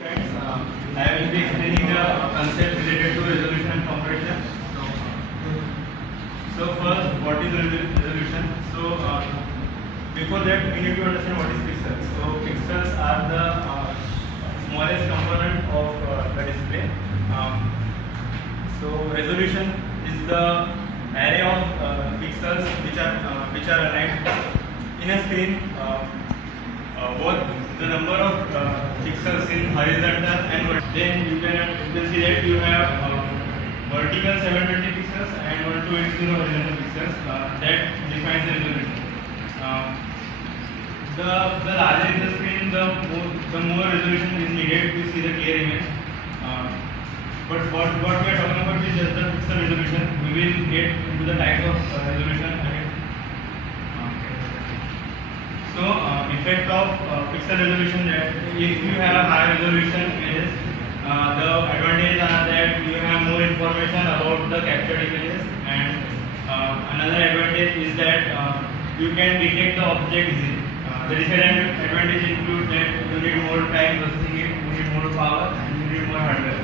Friends, I will be explaining the concept related to resolution and compression. So first, what is resolution? So before that, we need to understand what is pixels. So pixels are the smallest component of the display. So resolution is the array of pixels which are aligned in a screen. Both the number of pixels in horizontal and vertical. Then you can see that you have vertical 720 pixels and 1280 horizontal pixels. That defines the resolution. The larger is the screen, the more resolution is needed to see the clear image. But what we are talking about is just the pixel resolution. We will get into the types of resolution ahead. So effect of pixel resolution, that if you have high resolution images, the advantages are that you have more information about the captured images, and another advantage is that you can detect the object easily. The disadvantage include that you need more time processing it, you need more power, and you need more hardware.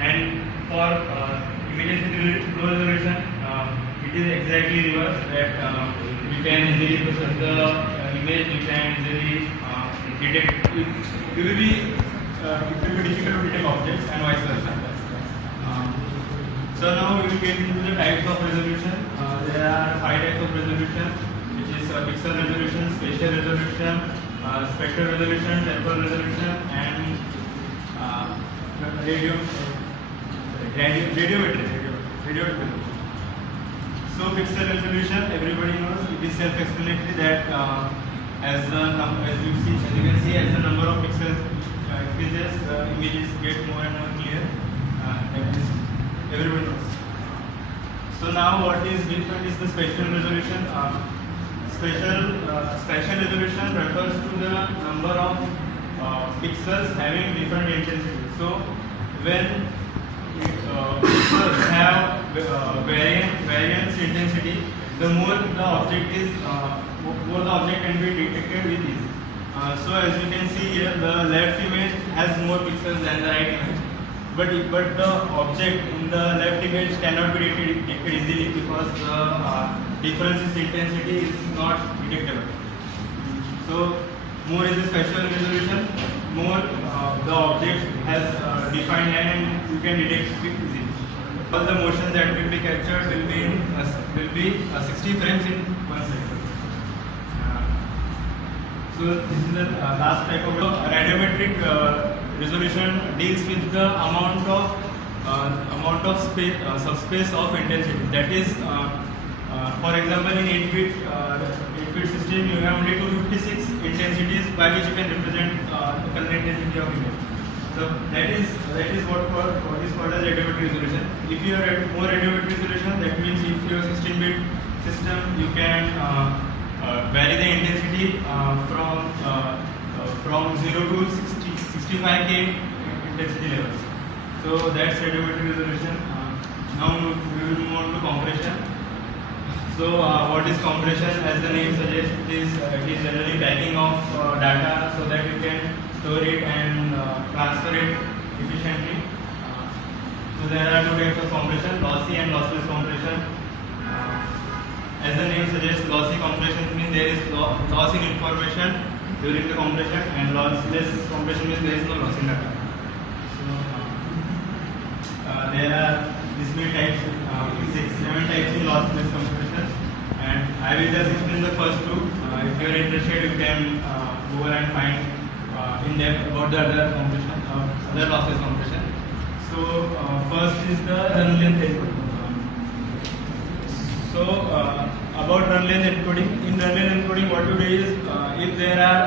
And for images with low resolution, it is exactly reverse, that you can easily process the image, you can easily detect. It will be difficult to detect objects and vice versa. So now we will get into the types of resolution. There are 5 types of resolution, which is pixel resolution, spatial resolution, spectral resolution, temporal resolution, and radiometric resolution. So pixel resolution, everybody knows, it is self-explanatory that as you can see, as the number of pixels increases, the images get more and more clear. That is, everybody knows. So now what is different is the spatial resolution. Spatial resolution refers to the number of pixels having different intensity. So when pixels have variance intensity, the more the object is, more the object can be detected with ease. So as you can see here, the left image has more pixels than the right image, but the object in the left image cannot be detected easily because the difference in intensity is not detectable. So more is the spatial resolution, more the object has defined line and you can detect it easily. All the motion that will be captured will be 60 frames in 1 second. So this is the last type of radiometric resolution deals with the amount of subspace of intensity. That is, for example, in 8-bit system, you have only 256 intensities by which you can represent the color intensity of image. So that is what is called as radiometric resolution. If you have more radiometric resolution, that means if you have 16-bit system, you can vary the intensity from 0 to 65K intensity levels. So that's radiometric resolution. Now we will move on to compression. So what is compression? As the name suggests, it is generally packing of data so that you can store it and transfer it efficiently. So there are 2 types of compression: lossy and lossless compression. As the name suggests, lossy compression means there is loss in information during the compression, and lossless compression means there is no loss in data. So there are these many types, 7 types in lossless compression, and I will just explain the first 2. If you are interested, you can go and find in depth about the other compression, other lossless compression. So first is the run length encoding. So about run length encoding. In run length encoding, what you do is, if there are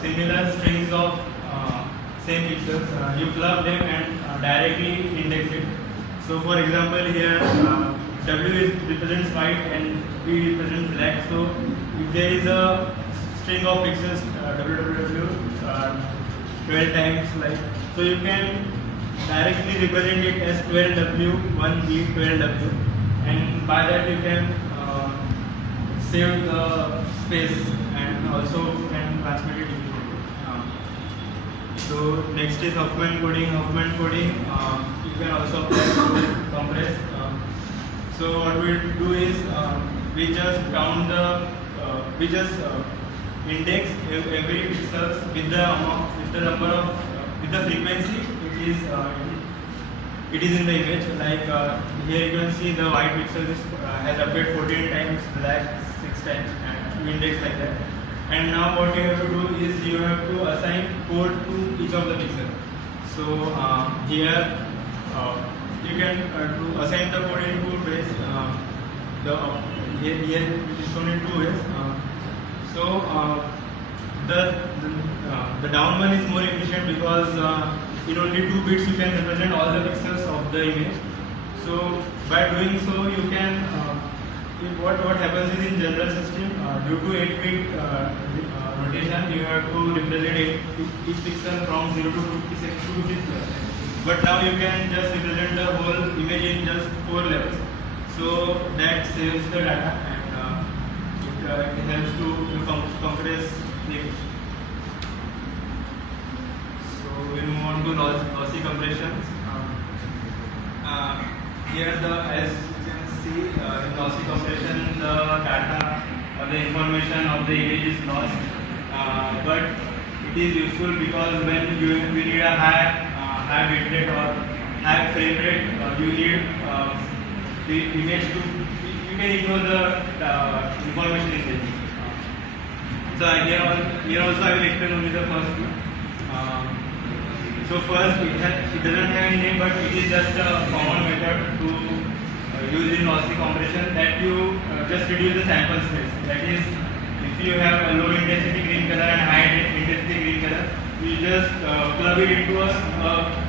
similar strings of same pixels, you club them and directly index it. So for example, here W represents white and B represents black. So if there is a string of pixels www 12 times, like, so you can directly represent it as 12W, 1B, 12W, and by that you can save the space and also can transmit it. So next is Huffman coding. Huffman coding you can also apply to compress. So what we do is we just count the index every pixels with the amount, with the number of with the frequency it is in the image. Like here you can see the white pixel has appeared 14 times, black 6 times, and index like that. And now what you have to do is you have to assign code to each of the pixels. So here you can to assign the code in two ways. Here it is shown in two ways. The down one is more efficient because in only 2 bits you can represent all the pixels of the image. So by doing so you can what happens is in general system due to 8-bit rotation you have to represent each pixel from 0 to 56. But now you can just represent the whole image in just 4 levels. So that saves the data and it helps to compress the image. So we move on to lossy compressions. Here as you can see in lossy compression the data or the information of the image is lost. But it is useful because when we need a high bit rate or high frame rate, you need the image to, you can ignore the information in it. So here also I will explain only the first two. So first it doesn't have any name, but it is just a common method to use in lossy compression, that you just reduce the sample space. That is, if you have a low intensity green color and high intensity green color, you just club it into a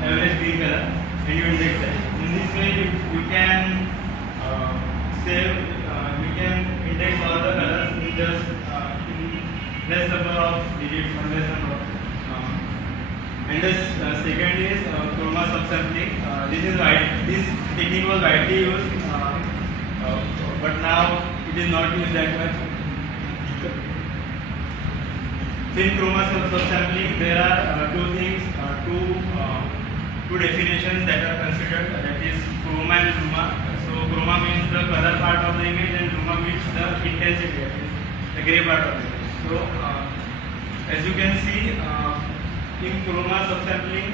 average green color and you index that. In this way you can save, you can index all the colors in just in less number of digits or less number of. And the second is chroma subsampling. This technique was widely used, but now it is not used that much. In chroma subsampling, there are two things, two definitions that are considered. That is chroma and luma. So chroma means the color part of the image, and luma means the intensity, that is the gray part of the image. So as you can see, in chroma subsampling,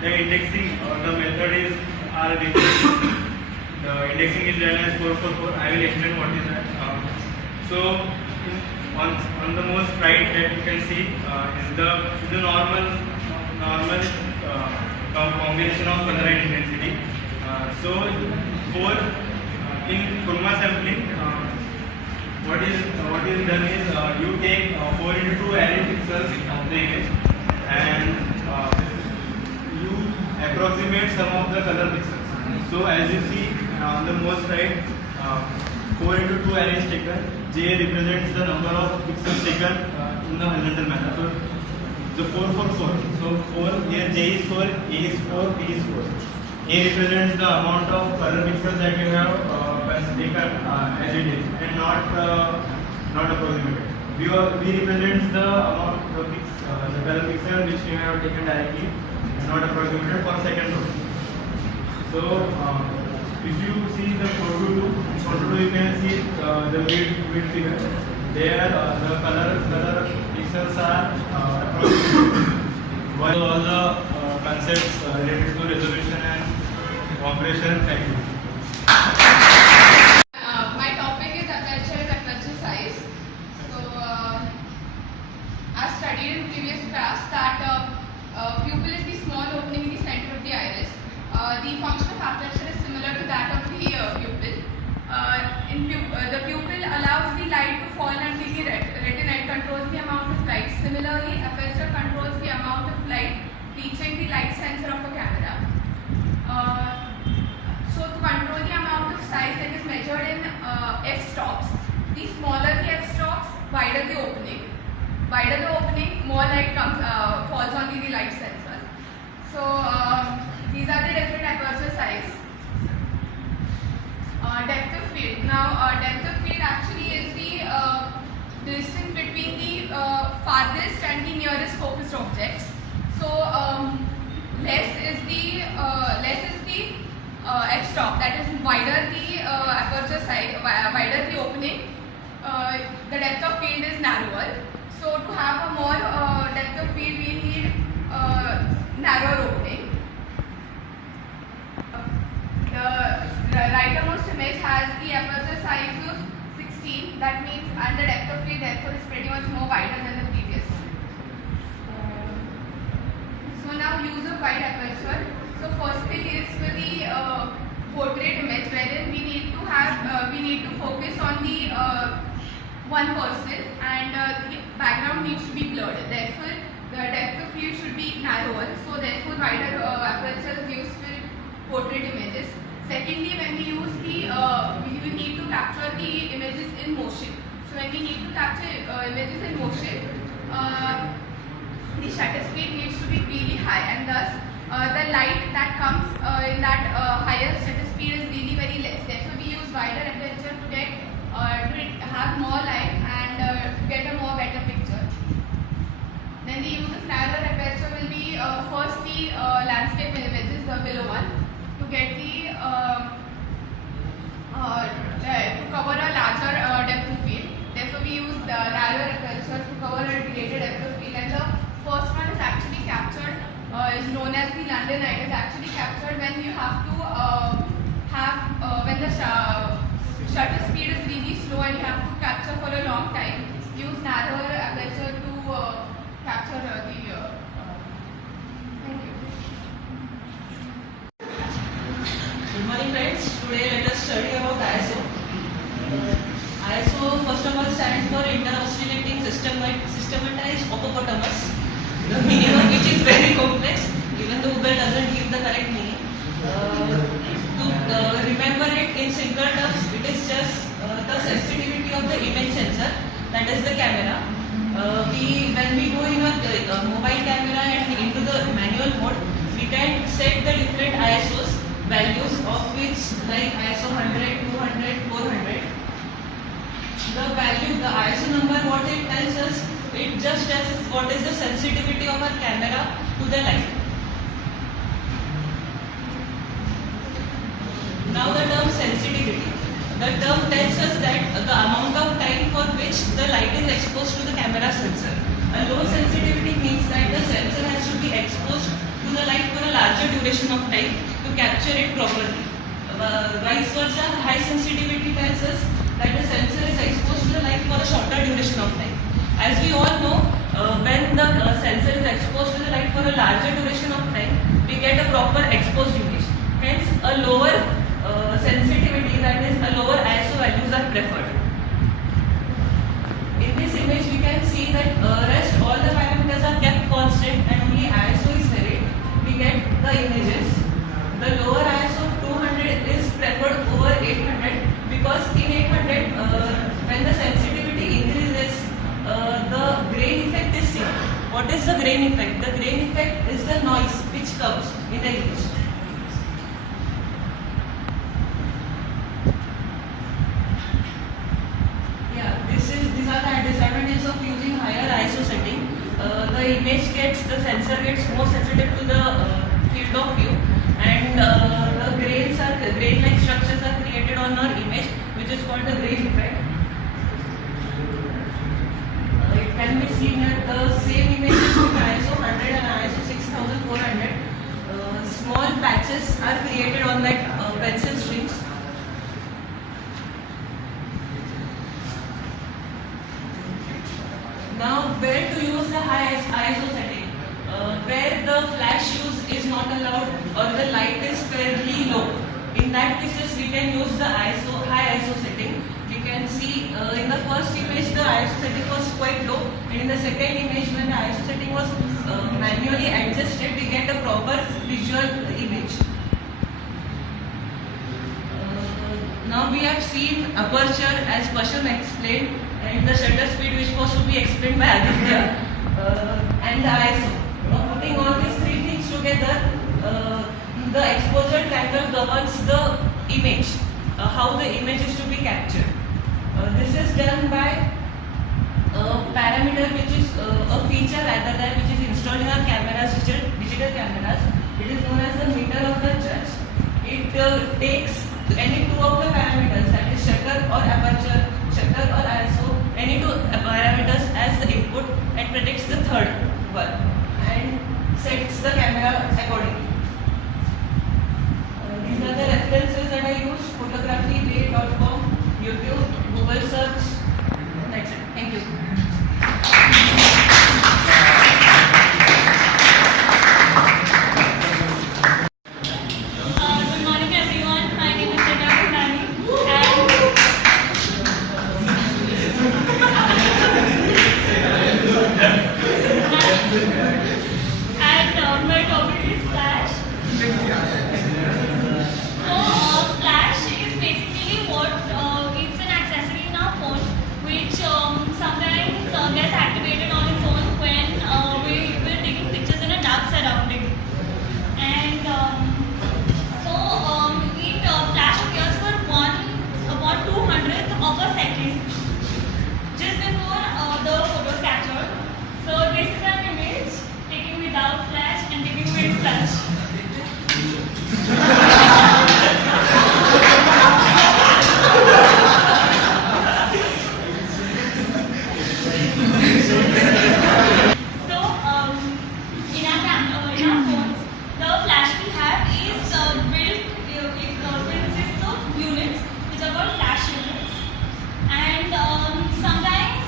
the indexing or the method is different. The indexing is done as 444. I will explain what is that. So on the most right that you can see is the normal combination of color and intensity. So in chroma sampling, what is done is you take 4 into 2 array pixels of the image and you approximate some of the color pixels. So as you see on the most right, 4 into 2 array is taken. J represents the number of pixels taken in the horizontal manner. So the 4 for 4. So 4 here, J is 4, A is 4, B is 4. A represents the amount of color pixels that you have taken as it is, and not approximated. B represents the amount of the color pixel which you have taken directly, and not approximated for second row. So if you see the photo 2, you can see the mid figure. There the color pixels are approximated. While all the concepts related to resolution and compression. Thank you. My topic is aperture and aperture size. So as studied in previous class that pupil is the small opening in the center of the iris. The function of aperture is similar to that of the pupil. The pupil allows the light to fall until the retina. It controls the amount of light. Similarly, aperture controls the amount of light reaching the light sensor of a camera. So to control the amount of size, it is measured in f-stops. The smaller the f-stops, wider the opening. Wider the opening, more light falls on the light sensors. So these are the different aperture size. Depth of field. Now depth of field actually is the distance between the farthest and the nearest focused objects. So less is the f-stop, that is wider the aperture size, wider the opening, the depth of field is narrower. So to have a more depth of field, we need narrower opening. The rightmost image has the aperture size of 16, that means, and the depth of field therefore is pretty much more wider than the previous one. So now use of wide aperture. So first thing is for the portrait image, wherein we need to focus on the one person, and the background needs to be blurred. Therefore, the depth of field should be narrower. So therefore, wider aperture is used for portrait images. Secondly, when we use we need to capture the images in motion. So when we need to capture images in motion, the shutter speed needs to be really high, and thus the light that comes in that higher shutter speed is really very less. Therefore, we use wider aperture to have more light and get a more better picture. Then the use of narrower aperture will be first the landscape images, the below one, to get to cover a larger depth of field. Therefore, we use the narrower aperture to cover a greater depth of field. And the first one is actually captured, is known as the London Eye. It is actually captured when you have to when the shutter speed is really slow and you have to capture for a long time. Use narrower aperture to capture the. Thank you. Good morning friends, today let us study about ISO. ISO first of all stands for Inter-Oscillating Systematized Hippopotamus, the meaning of which is very complex, even though Google doesn't give the correct meaning. To remember it in simpler terms, it is just the sensitivity of the image sensor, that is the camera. When we go in a mobile camera and into the manual mode, we can set the different ISOs, values of which like ISO 100, 200, 400. The value, the ISO number, what it tells us, it just tells us what is the sensitivity of our camera to the light. Now the term sensitivity. The term tells us that the amount of time for which the light is exposed to the camera sensor. A low sensitivity means that the sensor has to be exposed to the light for a larger duration of time to capture it properly. Vice versa, high sensitivity tells us that the sensor is exposed to the light for a shorter duration of time. As we all know, when the sensor is exposed to the light for a larger duration of time, we get a proper exposed image. Hence, a lower sensitivity, that is a lower ISO values are preferred. In this image we can see that rest all the parameters are kept constant and only ISO is varied. We get the images. The lower ISO of 200 is preferred over 800 because in 800 when the sensitivity increases the grain effect is seen. What is the grain effect? The grain effect is the noise which comes in the image. These are the disadvantages of using higher ISO setting. The sensor gets more sensitive to the field of view, and the grain-like structures are created on our image, which is called the grain effect. It can be seen at the same images with ISO 100 and ISO 6400. Small patches are created on that pencil strings. Now, where to use the high ISO setting? Where the flash use is not allowed or the light is fairly low. In that cases, we can use the high ISO setting. You can see in the first image the ISO setting was quite low, and in the second image when the ISO setting was manually adjusted, we get a proper visual image. Now we have seen aperture as Pasham explained, and the shutter speed which was to be explained by Aditya, and the ISO. Now putting all these three things together, the exposure tracker governs the image, how the image is to be captured. This is done by a parameter which is a feature rather than which is installed in our cameras, digital cameras. It is known as the meter of the judge. It takes any two of the parameters, that is shutter or aperture, shutter or ISO, any two parameters as the input and predicts the third one and sets the camera accordingly. These are the references that I use: photography.com, YouTube, Google search. That's it. Thank you. Good morning, everyone. My name is Rita Kundani, and my topic is Flash. So, Flash is basically what it's an accessory in our phone, which sometimes gets activated on its own when we're taking pictures in a dark surrounding. And flash appears for 1/200th of a second just before the photo is captured. So this is an image taken without flash and taken with flash. So in our phones, the flash we have is built. It consists of units which are called flash units. And sometimes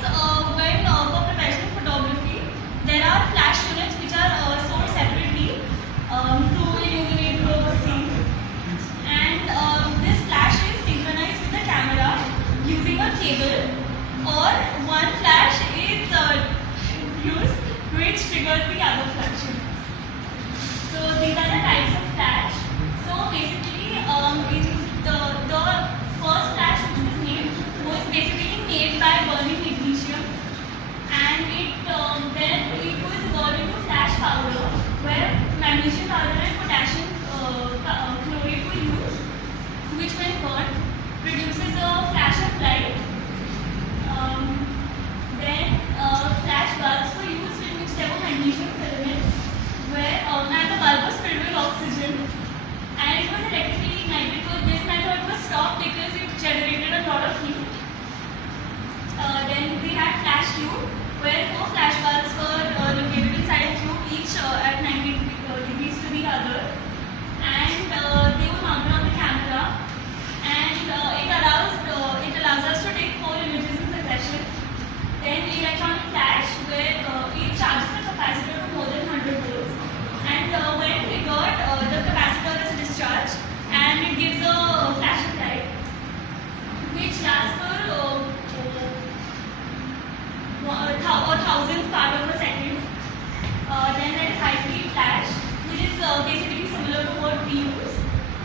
when for professional photography, there are flash units which are sold separately to illuminate the scene. And this flash is synchronized with the camera using a cable, or one flash is used which triggers the other flash units. So these are the types of flash. So basically, the first flash which was made was basically made by burning magnesium, and then it was burned into flash powder, where magnesium powder and potassium chloride were used, which when burned produces a flash of light. Then flash bulbs were used in which there were magnesium filaments, where and the bulb was filled with oxygen, and it was electrically ignited. So this method was stopped because it generated a lot of heat. Then we had flash tube, where 4 flash bulbs were located inside a tube, each at 90 degrees to the other, and they were mounted on the camera, and it allows us to take 4 images in succession. Then electronic flash, where it charges the capacitor to more than 100 volts, and when triggered, the capacitor is discharged and it gives a flash of light which lasts for a thousandth part of a second. Then there is high speed flash, which is basically similar to what we use,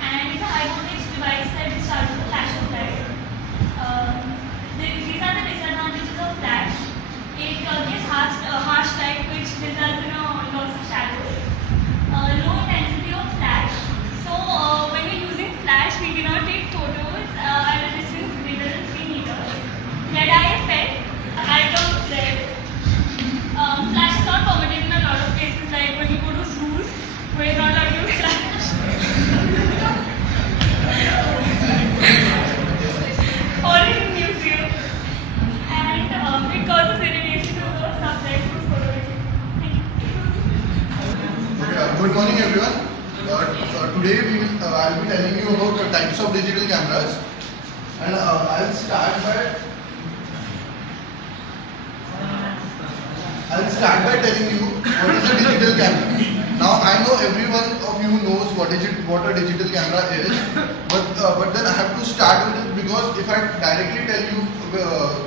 and it's a high voltage device that discharges a flash of light. These are the disadvantages of flash. It gives harsh light, which results in lots of shadows. Low intensity of flash. So when we're using flash, we cannot take photos at a distance greater than 3 meters. Red eye effect. Eye turns red. Flash is not permitted in a lot of places, like when you go to zoos, where you're not allowed to use flash. Or in museums. And it causes irritation to the subject who's photographing. Thank you. Okay, good morning everyone. Today I'll be telling you about the types of digital cameras, and I'll start by telling you what is a digital camera. Now I know everyone of you knows what a digital camera is, but then I have to start with it, because if I directly tell you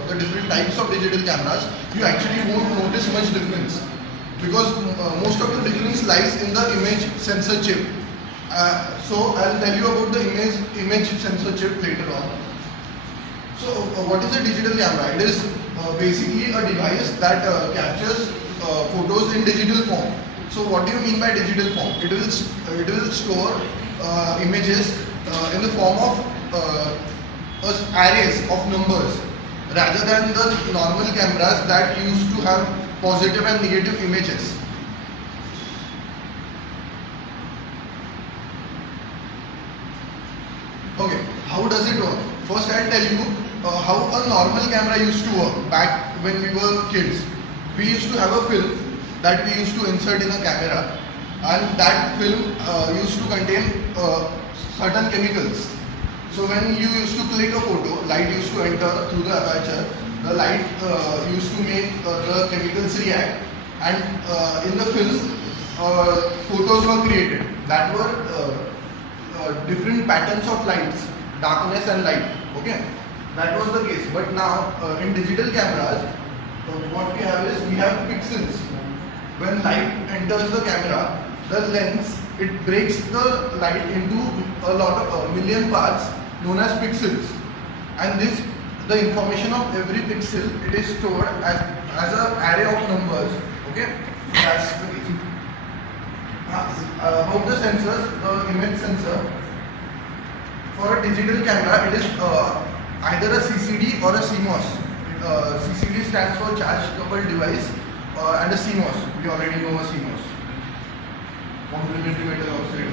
the different types of digital cameras, you actually won't notice much difference, because most of the difference lies in the image sensor chip. So I'll tell you about the image sensor chip later on. So what is a digital camera? It is basically a device that captures photos in digital form. So what do you mean by digital form? It will store images in the form of arrays of numbers, rather than the normal cameras that used to have positive and negative images. Okay, how does it work? First I'll tell you how a normal camera used to work back when we were kids. We used to have a film that we used to insert in a camera, and that film used to contain certain chemicals. So when you used to click a photo, light used to enter through the aperture, the light used to make the chemicals react, and in the film photos were created that were different patterns of lights, darkness and light. Okay, that was the case. But now in digital cameras, what we have is we have pixels. When light enters the camera, the lens, it breaks the light into a lot of million parts known as pixels, and this, the information of every pixel, it is stored as an array of numbers. Okay, that's the case. About the sensors, the image sensor, for a digital camera, it is either a CCD or a CMOS. CCD stands for charge coupled device, and a CMOS. We already know a CMOS. Complementary metal oxide.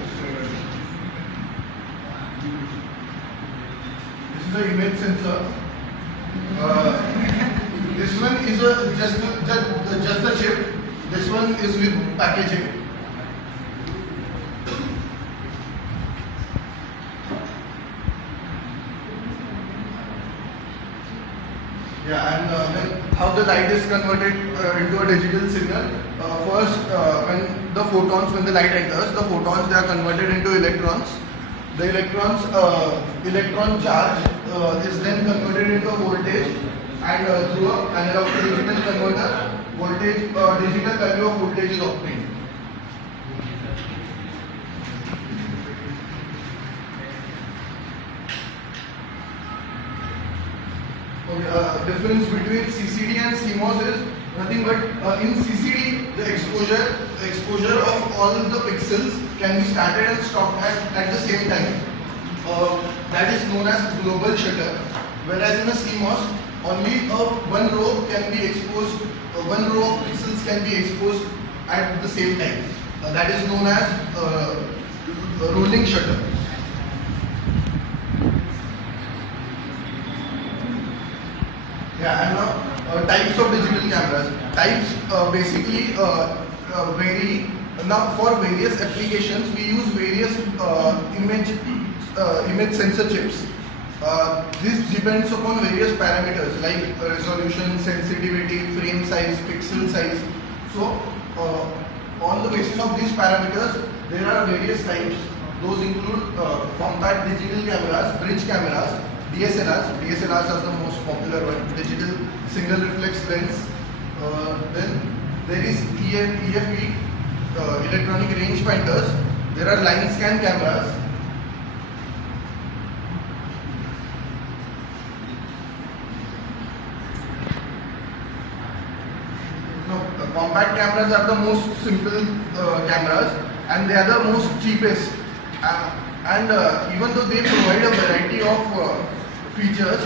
This is the image sensor. This one is just the chip. This one is with packaging. Yeah, and then how the light is converted into a digital signal. First, when the light enters, the photons, they are converted into electrons. The electron charge is then converted into voltage, and through an analog to digital converter, digital value of voltage is obtained. Difference between CCD and CMOS is nothing but in CCD the exposure of all the pixels can be started and stopped at the same time. That is known as global shutter. Whereas in a CMOS, only one row can be exposed. One row of pixels can be exposed at the same time. That is known as rolling shutter. Yeah, and now types of digital cameras. Types basically vary. Now for various applications, we use various image sensor chips. This depends upon various parameters like resolution, sensitivity, frame size, pixel size. So on the basis of these parameters, there are various types. Those include compact digital cameras, bridge cameras, DSLRs. DSLRs are the most popular one. Digital single reflex lens. Then there is EFE, electronic rangefinders. There are line scan cameras. Compact cameras are the most simple cameras, and they are the most cheapest. Even though they provide a variety of features,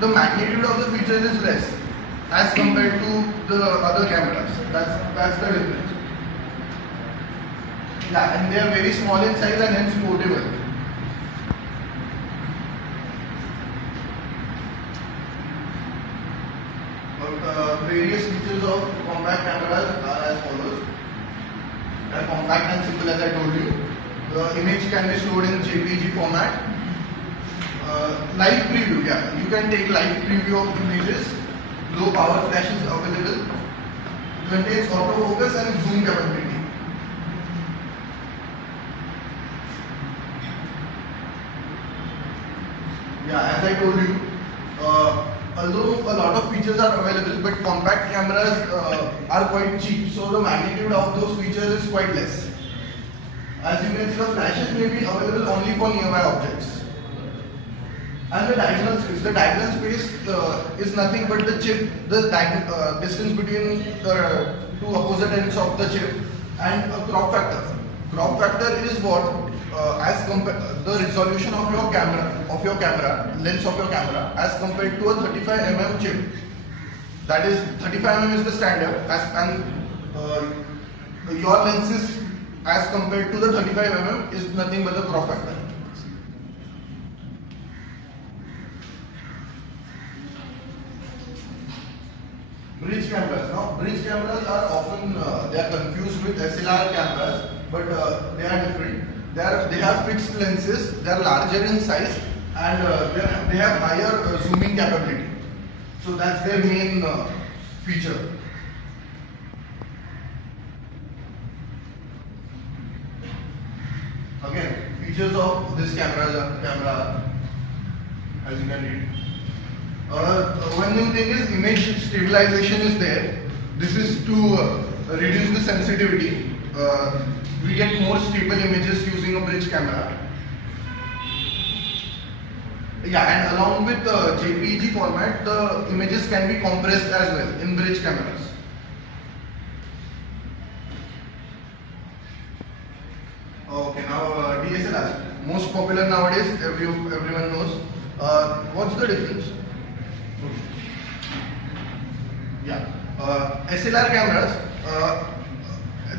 the magnitude of the features is less as compared to the other cameras. That's the difference. Yeah, and they are very small in size and hence portable. Various features of compact cameras are as follows. They are compact and simple, as I told you. The image can be stored in JPG format. Live preview, yeah, you can take live preview of images. Low power flash is available. Contains autofocus and zoom capability. Yeah, as I told you, although a lot of features are available, but compact cameras are quite cheap, so the magnitude of those features is quite less. As you can see, the flashes may be available only for nearby objects. And the diagonal space is nothing but the chip, the distance between the two opposite ends of the chip, and a crop factor. Crop factor is what the resolution of your camera, lens of your camera, as compared to a 35 mm chip. That is 35 mm is the standard, and your lens is as compared to the 35 mm is nothing but the crop factor. Bridge cameras. Now, bridge cameras are often they are confused with SLR cameras, but they are different. They have fixed lenses. They are larger in size, and they have higher zooming capability. So that's their main feature. Again, features of this camera, as you can read. One new thing is image stabilization is there. This is to reduce the sensitivity. We get more stable images using a bridge camera. Yeah, and along with the JPEG format, the images can be compressed as well in bridge cameras. Okay, now DSLR, most popular nowadays. Everyone knows. What's the difference? Yeah, SLR cameras.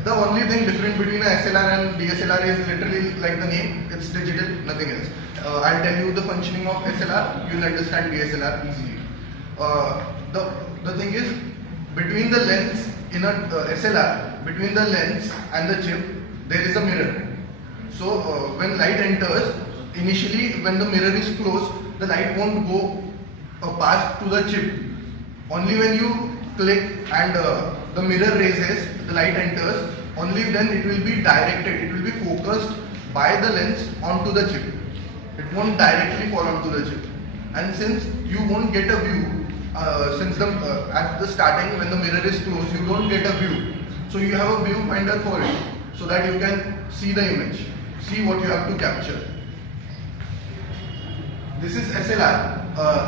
The only thing different between a SLR and DSLR is literally like the name. It's digital, nothing else. I'll tell you the functioning of SLR. You'll understand DSLR easily. The thing is, between the lens in a SLR, between the lens and the chip, there is a mirror. So when light enters, initially when the mirror is closed, the light won't go past to the chip. Only when you click and the mirror raises, the light enters, only then it will be directed, it will be focused by the lens onto the chip. It won't directly fall onto the chip. And since you won't get a view, at the starting when the mirror is closed, you don't get a view. So you have a viewfinder for it, so that you can see the image, see what you have to capture. This is SLR.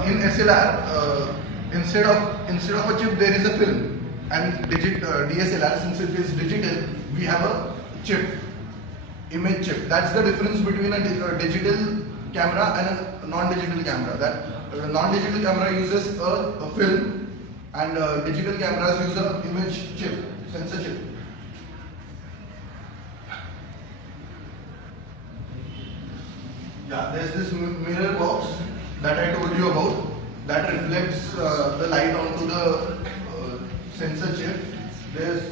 In SLR, instead of a chip, there is a film. And DSLR, since it is digital, we have a chip, image chip. That's the difference between a digital camera and a non-digital camera. That non-digital camera uses a film, and digital cameras use a image chip, sensor chip. Yeah, there's this mirror box that I told you about that reflects the light onto the sensor chip. There's,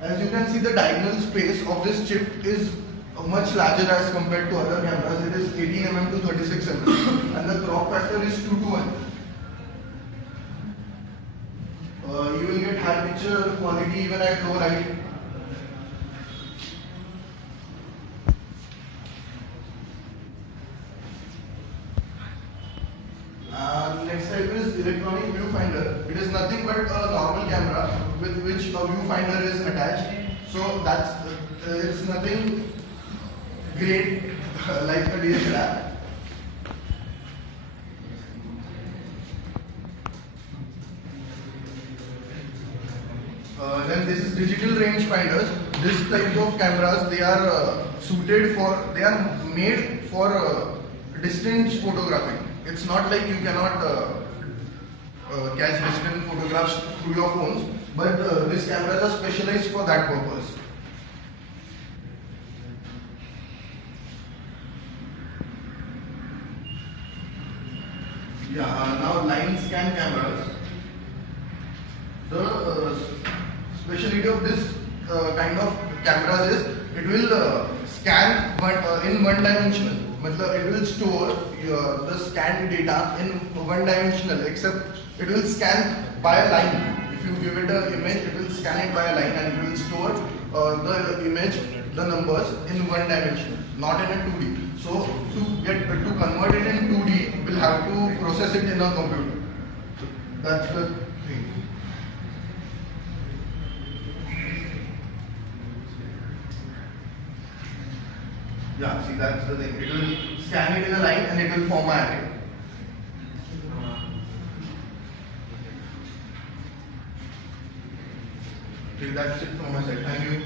as you can see, the diagonal space of this chip is much larger as compared to other cameras. It is 18 mm to 36 mm, and the crop factor is 2:1. You will get high picture quality even at low light. Next type is electronic viewfinder. It is nothing but a normal camera with which a viewfinder is attached. So that's it's nothing great like a DSLR. Then this is digital range finders. This type of cameras, they are they are made for distance photographing. It's not like you cannot catch distant photographs through your phones, but these cameras are specialized for that purpose. Yeah, now line scan cameras. The specialty of this kind of cameras is it will scan but in one dimensional. It will store the scanned data in one dimensional, except it will scan by a line. If you give it an image, it will scan it by a line, and it will store the image, the numbers in one dimension, not in a 2D. So to convert it in 2D, we'll have to process it in a computer. So that's the thing. Yeah, see, that's the thing. It will scan it in a line and it will form an array. Okay, that's it from my side. Thank you.